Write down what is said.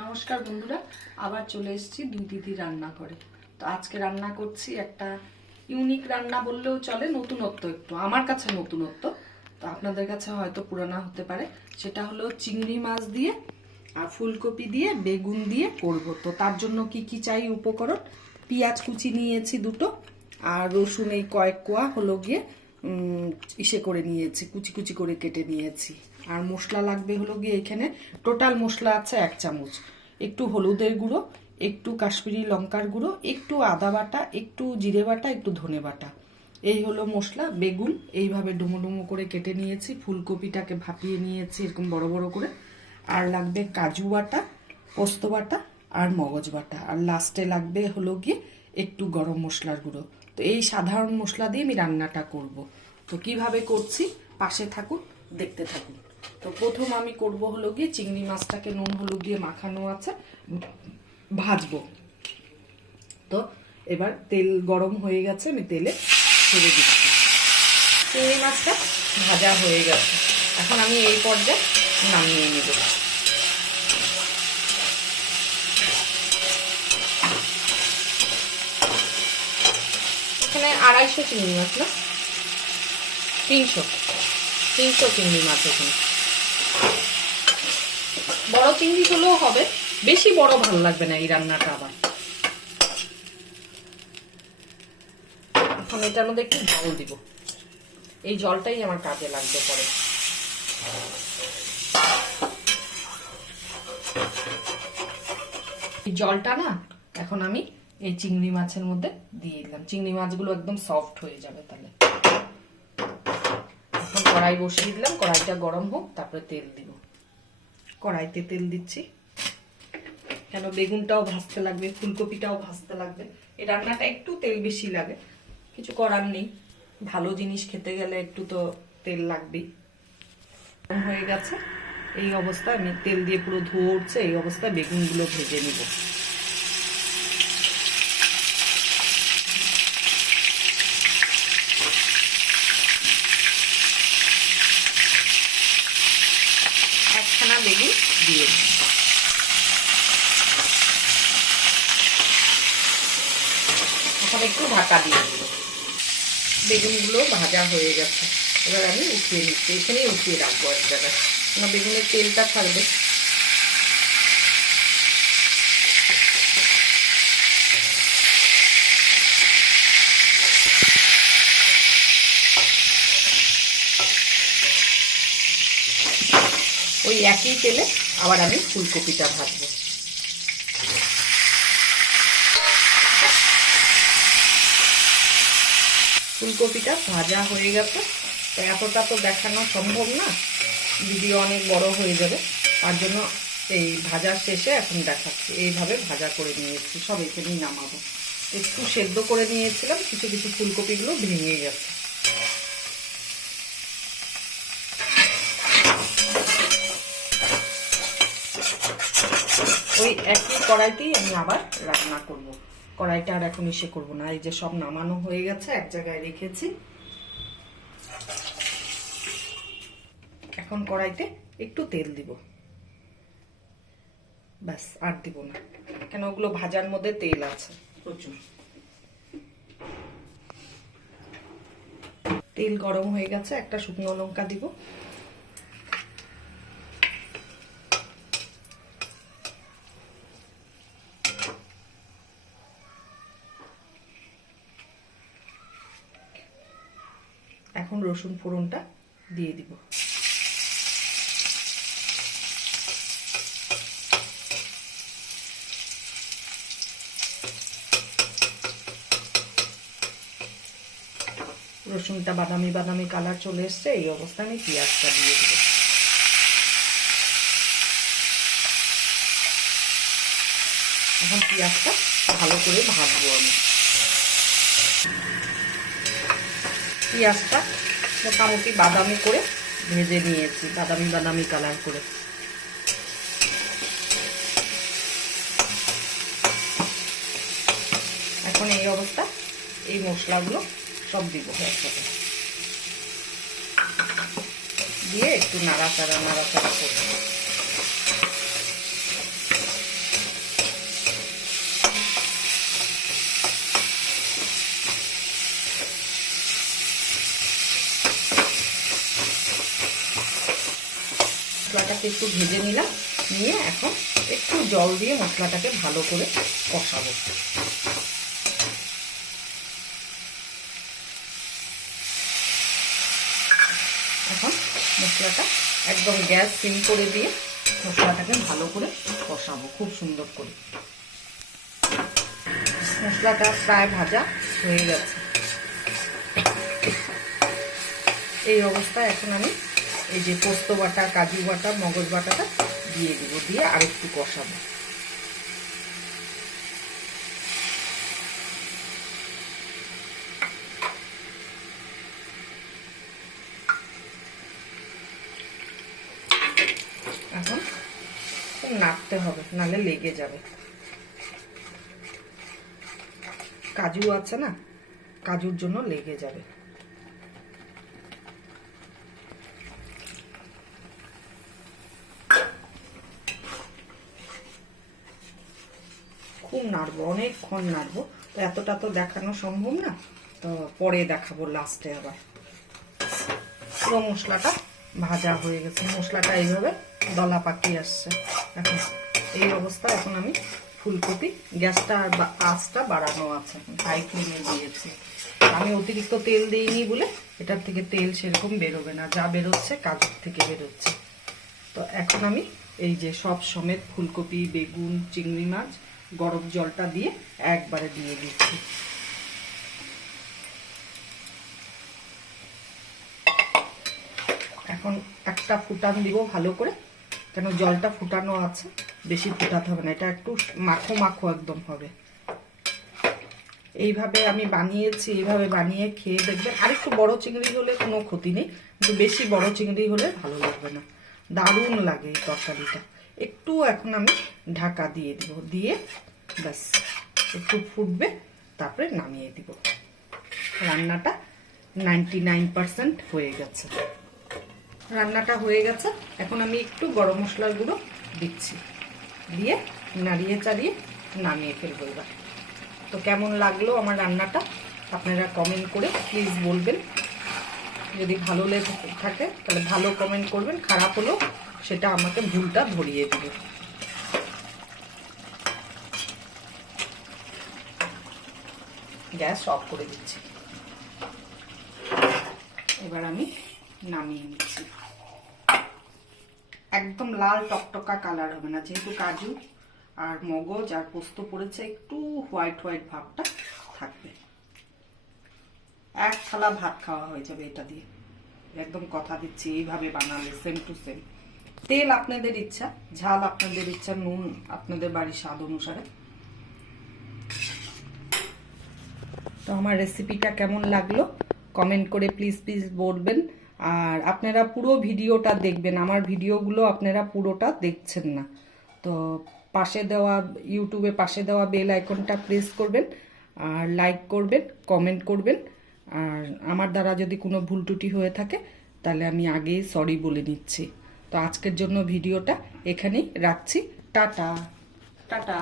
নমস্কার বন্ধুরা, আবার চলে এসেছি দুই দিদি রান্না করে। তো আজকে রান্না করছি একটা ইউনিক রান্না বললেও চলে, নতুনত্ব, একটু আমার কাছে নতুনত্ব, তো আপনাদের কাছে হয়তো পুরানা হতে পারে। সেটা হলো চিংড়ি মাছ দিয়ে আর ফুলকপি দিয়ে বেগুন দিয়ে করব। তো তার জন্য কি কি চাই উপকরণ: পেঁয়াজ কুচি নিয়েছি দুটো, আর রসুন এই কয়েক কোয়া হলো গিয়ে ইসে করে নিয়েছি, কুচি কুচি করে কেটে নিয়েছি। আর মশলা লাগবে হলো গিয়ে এখানে টোটাল মশলা আছে 1 চামচ, একটু হলুদের গুঁড়ো, একটু কাশ্মীরি লঙ্কার গুঁড়ো, একটু আদা বাটা, একটু জিরে বাটা, একটু ধনে বাটা, এই হলো মশলা। বেগুন এইভাবে ডুমো ডুমো করে কেটে নিয়েছি, ফুলকপিটাকে ভাপিয়ে নিয়েছি এরকম বড় বড় করে, আর লাগবে কাজু বাটা, পোস্ত বাটা আর মগজ বাটা, আর লাস্টে লাগবে হলো গিয়ে একটু গরম মশলার গুঁড়ো। তো এই সাধারণ মশলা দিয়ে আমি রান্নাটা করব। তো কিভাবে করছি পাশে থাকুন, দেখতে থাকুন। তো প্রথম আমি করব হলো গিয়ে চিংড়ি মাছটাকে নুন হলুদ দিয়ে মাখানো আছে, ভাজবো। তো এবার তেল গরম হয়ে গেছে, আমি তেলে ছেড়ে দিচ্ছি। চিংড়ি মাছটা ভাজা হয়ে গেছে, এখন আমি এই পর্যায়ে নামিয়ে নেব। এখানে 250 চিংড়ি মাছ, না 300 চিংড়ি মাছ। এখানে বড় চিংড়ি হলেও হবে, বেশি বড় ভালো লাগবে না এই রান্নাটা আবার। এখন এটার মধ্যে একটু জল দিব, এই জলটাই আমার কাজে লাগবে পরে। এই জলটা না এখন আমি এই চিংড়ি মাছের মধ্যে দিয়ে দিলাম, চিংড়ি মাছগুলো একদম সফট হয়ে যাবে তাহলে। এখন কড়াই বসিয়ে দিলাম, কড়াইটা গরম হোক, তারপরে তেল দিব। কড়াইতে তেল দিচ্ছি, কেন বেগুনটাও ভাজতে লাগবে, ফুলকপিটাও ভাজতে লাগবে। এই রান্নাটা একটু তেল বেশি লাগে, কিছু করার নেই, ভালো জিনিস খেতে গেলে একটু তো তেল লাগবেই। হয়ে গেছে, এই অবস্থায় আমি তেল দিয়ে পুরো ধোয়া উঠছে, এই অবস্থায় বেগুনগুলো ভেজে নিব। একখানা বেগুন দিয়ে দিই, এখন একটু ঢাকা দিয়ে দিব। বেগুনগুলো ভাজা হয়ে গেছে, এবার আমি উঠিয়ে নিচ্ছি, এখানেই উঠিয়ে রাখবো এক জায়গায়, আমার বেগুনের তেলটা ছাড়বে। ওই একই তেলে আবার আমি ফুলকপিটা ভাজবো। ফুলকপিটা ভাজা হয়ে গেছে, তো এতটা তো দেখানো সম্ভব না, ভিডিও অনেক বড় হয়ে যাবে, তার জন্য এই ভাজার শেষে এখন দেখাচ্ছি। এইভাবে ভাজা করে নিয়েছি, সব এখানেই নামাবো। একটু সেদ্ধ করে নিয়েছিলাম, কিছু কিছু ফুলকপিগুলো ভেঙে গেছে। ওই একই কড়াইতেই আমি আবার রান্না করব। কড়াইটা আর এখন ইসে করবো না, এই যে সব নামানো হয়ে গেছে, এক জায়গায় রেখেছি। এখন কড়াইতে একটু তেল দিব, ব্যাস, আর দিব না, কেন ওগুলো ভাজার মধ্যে তেল আছে প্রচুর। তেল গরম হয়ে গেছে, একটা শুকনো লঙ্কা দিব, এখন রসুন ফোড়নটা দিয়ে দিব। রসুনটা বাদামি বাদামি কালার চলে এসছে, এই অবস্থায় আমি পেঁয়াজটা দিয়ে দিব। এখন পেঁয়াজটা ভালো করে ভাজবো আমি। পেঁয়াজটা মোটামুটি বাদামি করে ভেজে নিয়েছি, বাদামি বাদামি কালার করে। এখন এই অবস্থা এই মশলাগুলো সব দিব একসাথে, দিয়ে একটু নাড়াচাড়া করব। মশলাটাকে একটু ভেজে নিলাম, নিয়ে এখন একটু জল দিয়ে মশলাটাকে ভালো করে কষাবো। এখন মশলাটা একদম গ্যাস সিম করে দিয়ে মশলাটাকে ভালো করে কষাবো খুব সুন্দর করে। মশলাটা প্রায় ভাজা হয়ে গেছে। এই অবস্থায় এখন আমি এই যে পোস্ত বাটা, কাজু বাটা, মগজ বাটাটা দিয়ে দেবো, দিয়ে আরেকটু কষাবো। এখন খুব নাড়তে হবে, নাহলে লেগে যাবে। কাজু আছে না, কাজুর জন্য লেগে যাবে। খুব নাড়বো, অনেকক্ষণ নাড়বো। তো এতটা তো দেখানো সম্ভব না, তো পরে দেখাবো লাস্টে আবার। পুরো মশলাটা ভাজা হয়ে গেছে, মশলাটা এইভাবে দলা পাকিয়ে আসছে। এখন এই অবস্থা, এখন আমি ফুলকপি, গ্যাসটা আর আঁচটা বাড়ানো আছে, হাই ফ্লেমে দিয়েছি। আমি অতিরিক্ত তেল দিইনি বলে এটার থেকে তেল সেরকম বেরোবে না, যা বেরোচ্ছে কাজুর থেকে বেরোচ্ছে। তো এখন আমি এই যে সব সমেত ফুলকপি, বেগুন, চিংড়ি মাছ গরম জলটা দিয়ে একবারে দিয়ে দিচ্ছি। এখন একটা ফুটান দিব ভালো করে, কেন জলটা ফুটানো আছে, বেশি ফুটাতে হবে না, এটা একটু মাখো মাখো একদম হবে। এইভাবে আমি বানিয়েছি, এইভাবে বানিয়ে খেয়ে দেখবেন। আরেকটু বড় চিংড়ি হলে কোনো ক্ষতি নেই, কিন্তু বেশি বড় চিংড়ি হলে ভালো লাগবে না, দারুণ লাগে এই তরকারিটা। একটু এখন আমি ঢাকা দিয়ে দিব, দিয়ে ব্যাস একটু ফুটবে, তারপরে নামিয়ে দিব। রান্নাটা 99% হয়ে গেছে। রান্নাটা হয়ে গেছে, এখন আমি একটু গরম মশলার গুঁড়ো দিচ্ছি, দিয়ে নাড়িয়ে চাড়িয়ে নামিয়ে ফেলবো এবার। তো কেমন লাগলো আমার রান্নাটা আপনারা কমেন্ট করে প্লিজ বলবেন। যদি ভালো লেগে থাকে তাহলে ভালো কমেন্ট করবেন, খারাপ হলো সেটা আমাকে ভুলটা ধরিয়ে দিবে। গ্যাস অফ করে দিচ্ছি, এবার আমি নামিয়ে নিচ্ছি। একদম লাল টকটকা কালার হবে না, যেহেতু কাজু আর মগজ আর পোস্ত পড়েছে, একটু হোয়াইট হোয়াইট ভাবটা থাকবে। এক থালা ভাত খাওয়া হয়ে যাবে এটা দিয়ে, একদম কথা দিচ্ছি। এইভাবে বানালে সেম টু সেম। তেল আপনাদের ইচ্ছা, ঝাল আপনাদের ইচ্ছা, নুন আপনাদের বাড়ির স্বাদ অনুসারে। তো আমার রেসিপিটা কেমন লাগলো কমেন্ট করে প্লিজ প্লিজ বলবেন। আর আপনারা পুরো ভিডিওটা দেখবেন, আমার ভিডিওগুলো আপনারা পুরোটা দেখছেন না। তো পাশে দেওয়া ইউটিউবে পাশে দেওয়া বেল আইকনটা প্রেস করবেন, আর লাইক করবেন, কমেন্ট করবেন। আর আমার দ্বারা যদি কোনো ভুল ত্রুটি হয়ে থাকে তাহলে আমি আগেই সরি বলে নিচ্ছি। তো আজকের জন্য ভিডিওটা এখানেই রাখছি। Tata tata.